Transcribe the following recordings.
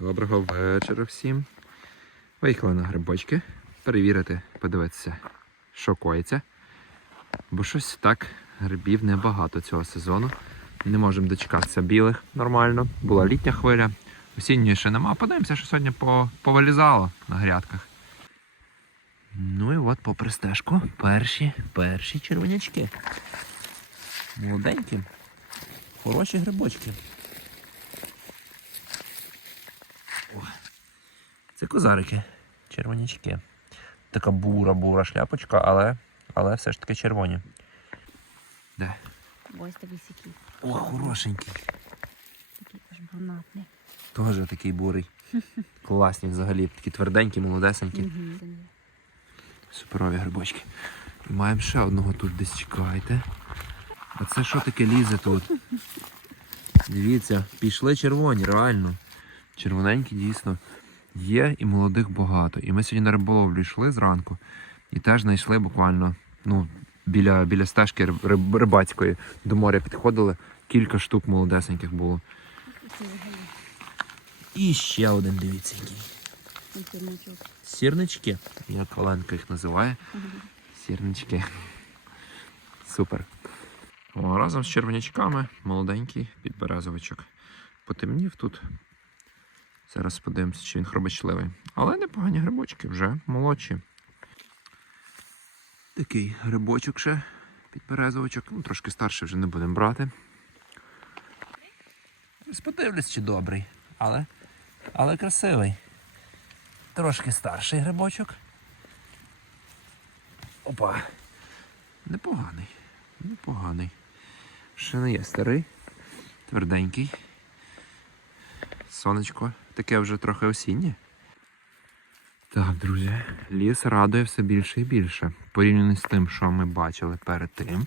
Доброго вечора всім. Виїхали на грибочки. Перевірити, подивитися, що коїться. Бо щось так грибів небагато цього сезону. Не можемо дочекатися білих нормально. Була літня хвиля. Осінньої ще нема. Подивимося, що сьогодні по- повилізало на грядках. Ну і от попри стежку перші, перші червонячки. Молоденькі. Хороші грибочки. Це козарики. Червонячки. Така бура-бура шляпочка, але, але все ж таки червоні. Де? Ось тобі сякий. О, хорошенький. Такий аж гранатний. Теж такий бурий. Класні взагалі, такі тверденькі, молодесенькі. Суперові грибочки. І маємо ще одного тут десь чекайте. А це що таке лізе тут? Дивіться, пішли червоні, реально. Червоненькі дійсно є і молодих багато. І ми сьогодні на риболовлю йшли зранку і теж знайшли буквально ну, біля, біля стежки риб- риб- рибацької до моря підходили. Кілька штук молодесеньких було. І ще один, дивіться, який. Сірнички, як Оленка їх називає. Сірнички. Супер. О, разом з червонячками молоденький підберезовичок. Потемнів тут. Зараз подивимося, чи він хробочливий. Але непогані грибочки, вже молодші. Такий грибочок ще підберезовичок. Ну, трошки старший вже не будемо брати. Ось Подивлюсь, чи добрий, але, але красивий. Трошки старший грибочок. Опа. Непоганий. Непоганий. Ще не є старий, тверденький. Сонечко таке вже трохи осіннє. Так, друзі, ліс радує все більше і більше. Порівняно з тим, що ми бачили перед тим.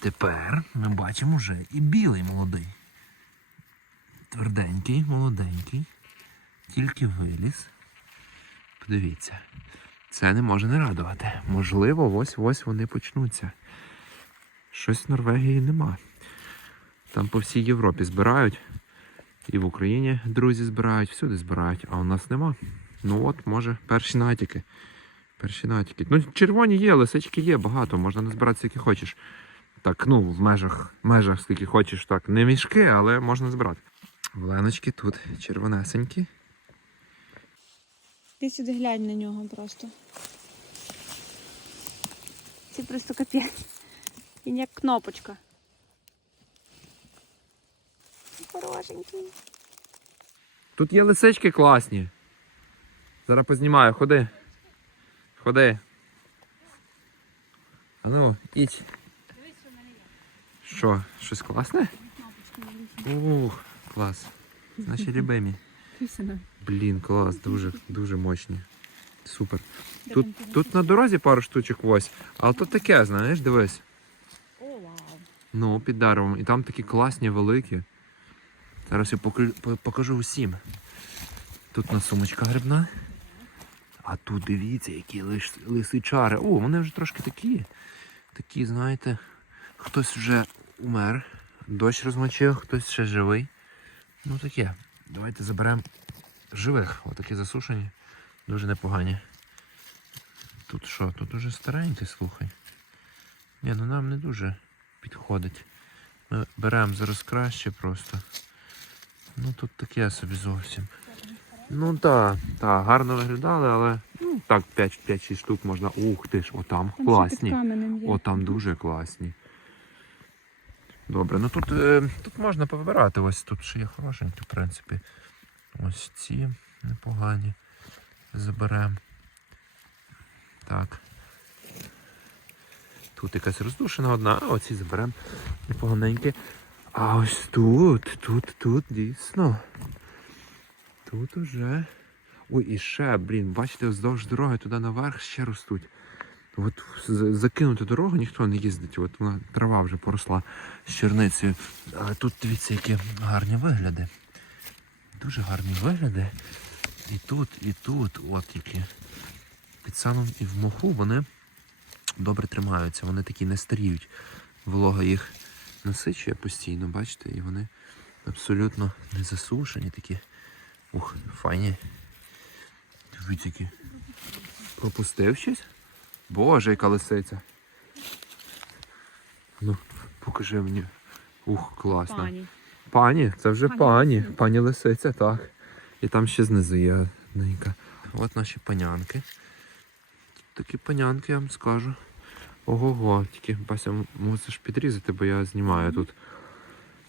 Тепер ми бачимо вже і білий молодий. Тверденький, молоденький. Тільки виліз. Подивіться, це не може не радувати. Можливо, ось-ось вони почнуться. Щось в Норвегії нема. Там по всій Європі збирають. І в Україні друзі збирають, всюди збирають, а у нас нема. Ну от, може, перші натяки. Перші натяки. Ну, червоні є, лисички є, багато, можна назбирати скільки хочеш. Так, ну, в межах, межах скільки хочеш, так. Не мішки, але можна збирати. Вленочки тут червонесенькі. Ти сюди глянь на нього просто. Це просто капець. Він як кнопочка. Хорошенький. Тут є лисички класні. Зараз познімаю, ходи. Ходи. А ну, ідь. Що щось класне? Ух, клас. Наші любимі. Блін, клас, дуже, дуже мощні. Супер. Тут, тут на дорозі пару штучок ось, але то таке, знаєш, дивись. Ну, під деревом. І там такі класні, великі. Зараз я покажу, усім. Тут у нас сумочка грибна. А тут дивіться, які лисичари. О, вони вже трошки такі. Такі, знаєте, хтось вже умер, дощ розмочив, хтось ще живий. Ну таке. Давайте заберемо живих. Отакі засушені. Дуже непогані. Тут що? Тут уже старенький, слухай. Ні, ну нам не дуже підходить. Ми беремо зараз краще просто. Ну тут таке собі зовсім. Ну так, так, гарно виглядали, але ну так 5-6 штук можна. Ух ти ж, отам Там класні. ще під каменем є. О, там дуже класні. Добре, ну тут, е, тут можна повибирати. Ось тут ще є хорошенькі, в принципі. Ось ці непогані. Заберемо. Так. Тут якась роздушена одна, а оці заберемо непоганенькі. А ось тут, тут, тут дійсно. Тут уже. Ой, і ще, блін, бачите, вздовж дороги туди наверх ще ростуть. От закинути дорогу ніхто не їздить, от вона трава вже поросла з черницею. Але тут дивіться, які гарні вигляди. Дуже гарні вигляди. І тут, і тут, от які. Під самим і в моху вони добре тримаються, вони такі не старіють. Волога їх насичує постійно, бачите, і вони абсолютно не засушені, такі ух, файні. Дивіться які. Пропустив щось? Боже, яка лисиця. Ну, покажи мені. Ух, класно. Пані. Пані, це вже Пані пані. Пані лисиця, так. І там ще знизу є одненька. От наші панянки. Такі панянки, я вам скажу. Ого-го, тільки Бася мусиш підрізати, бо я знімаю тут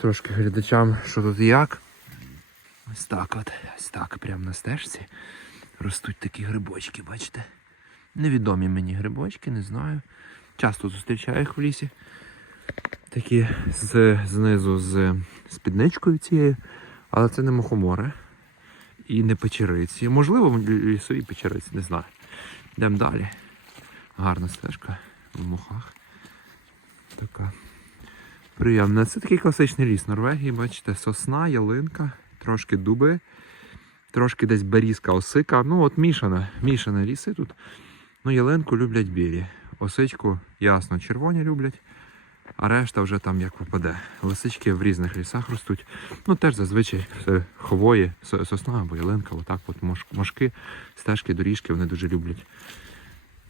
трошки глядачам, що тут і як. Ось так от, ось так, прямо на стежці. Ростуть такі грибочки, бачите? Невідомі мені грибочки, не знаю. Часто зустрічаю їх в лісі. Такі з, знизу з спідничкою цією, але це не мухомори і не печериці. Можливо, лісові печериці, не знаю. Йдемо далі. Гарна стежка в мухах. Така. Приємна. Це такий класичний ліс Норвегії, бачите, сосна, ялинка, трошки дуби, трошки десь берізка, осика. Ну, от мішане, мішане ліси тут. Ну, ялинку люблять білі. Осичку, ясно, червоні люблять, а решта вже там як попаде. Лисички в різних лісах ростуть. Ну, теж зазвичай все хвої, сосна або ялинка, отак от мошки, стежки, доріжки вони дуже люблять.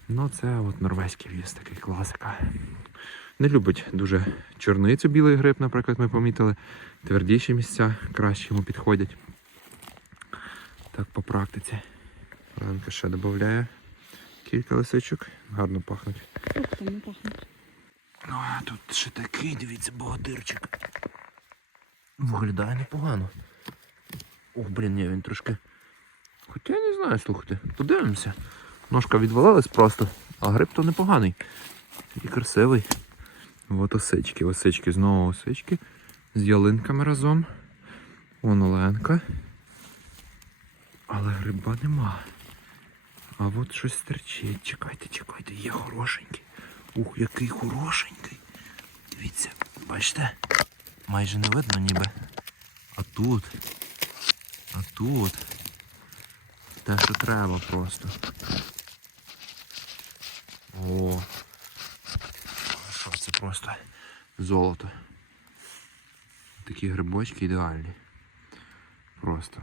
Ну, це от норвезький ліс, такий класика. Не любить дуже чорницю білий гриб, наприклад, ми помітили. Твердіші місця краще йому підходять. Так, по практиці. Ранка ще додає кілька лисичок. Гарно пахнуть. Фруктом не пахнуть. Ну, а тут ще такий, дивіться, богатирчик. Виглядає непогано. Ох, блін, ні, він трошки. Хоча я не знаю, слухайте. Подивимося. Ножка відвалилась просто, а гриб то непоганий. І красивий. От осички, осички, знову осички. З ялинками разом. Вон Оленка. Але гриба нема. А от щось стерчить. Чекайте, чекайте, є хорошенький. Ух, який хорошенький. Дивіться, бачите? Майже не видно ніби. А тут. А тут. Те, що треба просто. О. Що це просто золото. Такі грибочки ідеальні. Просто.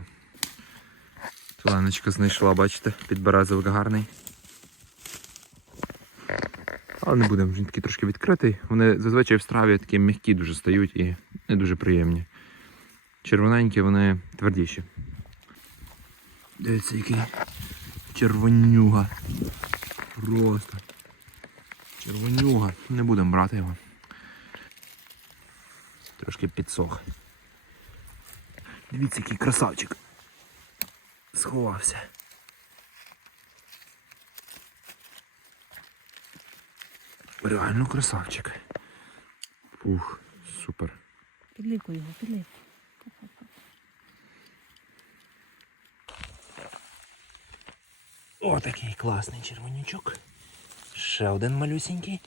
Туленочка знайшла, бачите, підберезовик гарний. Але не будемо, він такий трошки відкритий. Вони зазвичай в страві такі м'які дуже стають і не дуже приємні. Червоненькі вони твердіші. Дивіться, який червонюга. Просто. Червонюга. Не будемо брати його. Трошки підсох. Дивіться, який красавчик. Сховався. Реально красавчик. Ух, супер. Підлівку його, підлівку. О, такий класний червонячок. Ще один малюсенький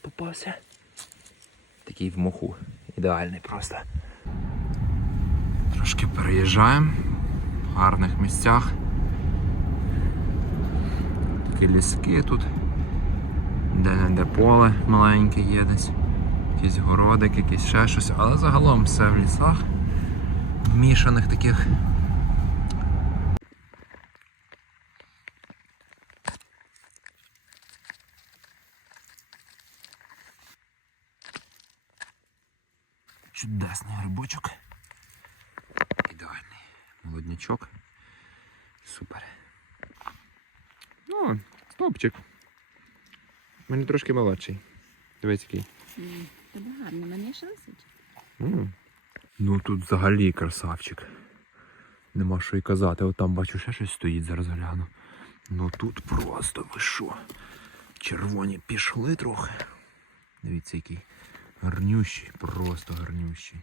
попався. Такий в моху. Ідеальний просто. Трошки переїжджаємо в гарних місцях. Такі ліски тут. Де-не-де поле маленьке є десь. Якийсь городик, якийсь ще щось, але загалом все в лісах. Вмішаних таких. Чудесний грибочок. Ідеальний. Молоднячок. Супер. Ну, стопчик. У мене трошки молодший. Дивись який. Тебе гарно, мене ще лисить. Ну тут взагалі красавчик. Нема що й казати. От там бачу ще щось стоїть, зараз гляну. Ну тут просто ви що? Червоні пішли трохи. Дивіться, який гарнющий, просто гарнющий.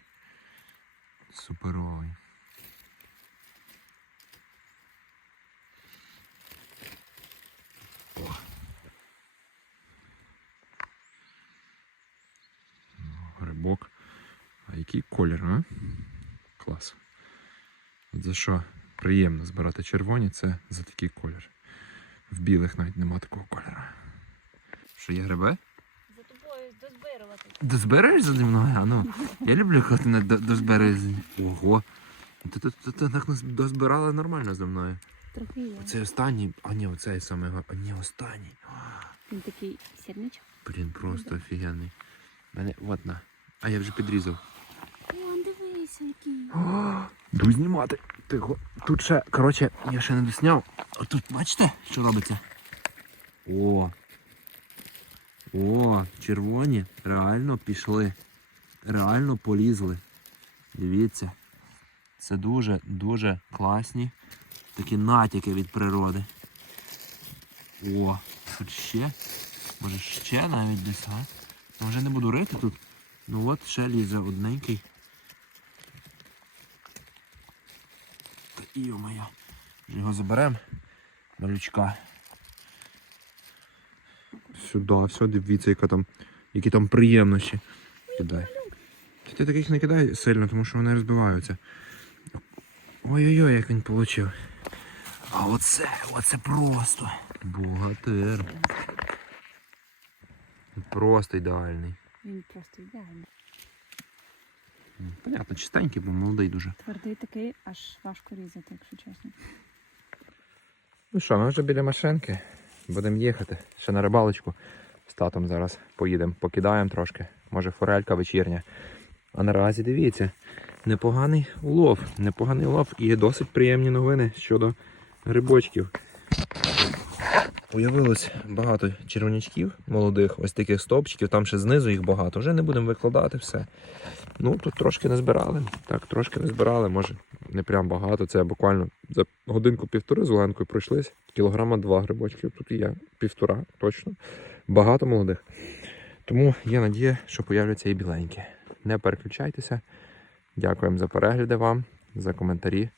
Суперовий. Грибок. А який колір, а? Клас. От за що приємно збирати червоні, це за такий колір. В білих навіть нема такого кольору. Що є гриби? Тобою дозбирувати. Мною? А ну, я люблю, коли ти на- до- дозбираєш. Ого. Ти тут так нас дозбирали нормально зі мною. Трохи є. Оцей останній, а ні, оцей саме, а ні, останній. Він такий сірничок. Блін, просто офігенний. Мене, от на. А я вже підрізав. О, дивися, який. Ду знімати. Тихо. Тут ще, коротше, я ще не досняв. А тут бачите, що робиться? О. О, червоні реально пішли. Реально полізли. Дивіться. Це дуже, дуже класні такі натяки від природи. О, тут ще. Може ще навіть десь, а? Ну, Вже не буду рити тут. Ну от ще лізе одненький. Та йо-моє. Його заберемо. Малючка. Сюди, все, дивіться, яка там, які там приємності. Кидай. Ти таких не кидай сильно, тому що вони розбиваються. Ой-ой-ой, як він получив. А оце, оце просто. Богатир. Просто ідеальний. Він просто ідеальний. Понятно, чистенький, бо молодий дуже. Твердий такий, аж важко різати, якщо чесно. Ну що, ми вже біля машинки. Будемо їхати. Ще на рибалочку. З татом зараз поїдемо, покидаємо трошки. Може форелька вечірня. А наразі дивіться, непоганий улов. Непоганий улов і досить приємні новини щодо грибочків. Уявилось багато червонячків молодих, ось таких стовпчиків, там ще знизу їх багато. Вже не будемо викладати все. Ну, тут трошки не збирали. Так, трошки не збирали, може, не прям багато. Це буквально за годинку-півтори з Оленкою пройшлись. Кілограма два грибочків. Тут є півтора, точно. Багато молодих. Тому є надія, що появляться і біленькі. Не переключайтеся. Дякуємо за перегляди вам, за коментарі.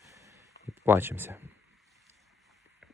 Бачимося.